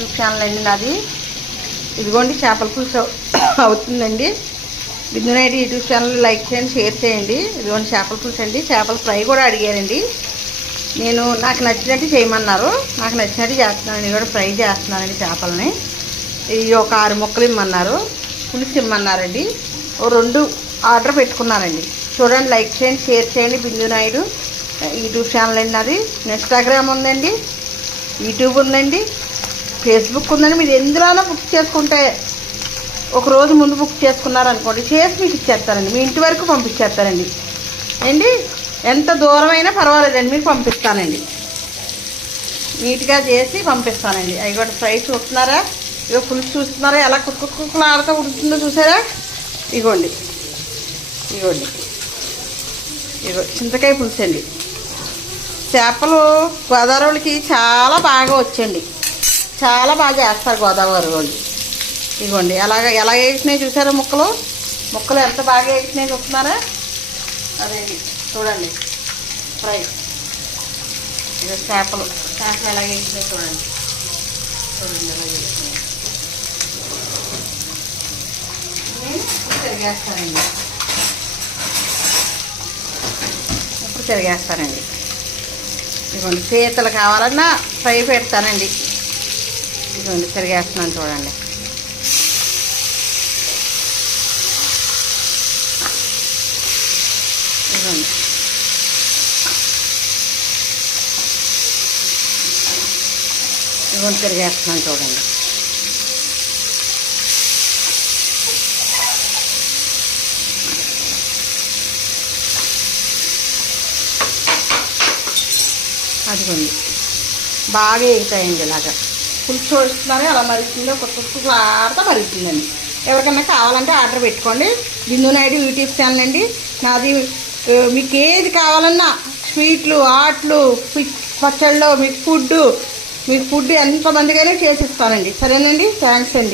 YouTube channel అండి నాది. ఇదిగోండి చేపల పులుసు అవుతుందండి. బిందు నాయుడు యూట్యూబ్ ఛానల్ లైక్ చేయండి, షేర్ చేయండి. ఇదిగోండి చేపల పులుసు అండి. చేపల ఫ్రై కూడా అడిగారండి. నాకు నచ్చినట్టు చేయమన్నారు, నాకు నచ్చినట్టు చేస్తున్నానండి. ఇది కూడా ఫ్రై చేస్తున్నానండి చేపలని. ఇవి ఒక 6 ముక్కలు ఇమ్మన్నారు, పులుసు ఇమ్మన్నారండి. ఓ 2 ఆర్డర్ పెట్టుకున్నానండి. చూడండి, లైక్ చేయండి, షేర్ చేయండి. బిందు నాయుడు యూట్యూబ్ ఛానల్ అండి నాది. ఇన్స్టాగ్రామ్ ఉందండి, యూట్యూబ్ ఉందండి, ఫేస్బుక్ ఉందండి. మీరు ఎందులోనో బుక్ చేసుకుంటే ఒక రోజు ముందు బుక్ చేసుకున్నారనుకోండి, చేసి మీకు ఇచ్చేస్తారండి. మీ ఇంటి వరకు పంపించేస్తారండి అండి. ఎంత దూరమైనా పర్వాలేదండి, మీకు పంపిస్తానండి. నీట్గా చేసి పంపిస్తానండి. అవి కూడా ఫ్రై చూస్తున్నారా, ఇగో పులుసు చూస్తున్నారా ఎలా కుక్కులాడుతూ ఉడుతుందో చూసారా. ఇగోండి ఇగోండి ఇగో చింతకాయ పులుసు అండి. చేపలు గోదావరి వాళ్ళకి చాలా బాగా వచ్చండి, చాలా బాగా చేస్తారు గోదావరి వాళ్ళు. ఇగోండి ఎలా వేసినాయి చూసారా, ముక్కలు ఎంత బాగా వేసినాయి చూస్తున్నారా. అదే చూడండి ఫ్రై. ఇక చేపలు ఎలా వేసినాయి చూడండి ఎలా వేసినాయి. తిరిగేస్తానండి, ఇప్పుడు తిరిగేస్తానండి. ఇదిగోండి పీతలు కావాలన్నా ఫ్రై పెడతానండి. ఇదిగోండి తిరిగేస్తున్నాను చూడండి. ఇదిగోండి తిరిగేస్తున్నాను చూడండి. అదిగోండి బాగా ఎగుతాయండి. ఇలాగా పులుసు వస్తున్నారని అలా మరుగుతుందో కొత్త మరుగుతుందండి. ఎవరికైనా కావాలంటే ఆర్డర్ పెట్టుకోండి. బిందు నాయుడు యూట్యూబ్ ఛానల్ అండి నాది. మీకు ఏది కావాలన్నా స్వీట్లు, ఆట్లు, పచ్చళ్ళు, మీకు ఫుడ్ ఎంతమందికైనా చేసిస్తానండి. సరేనండి, థ్యాంక్స్ అండి.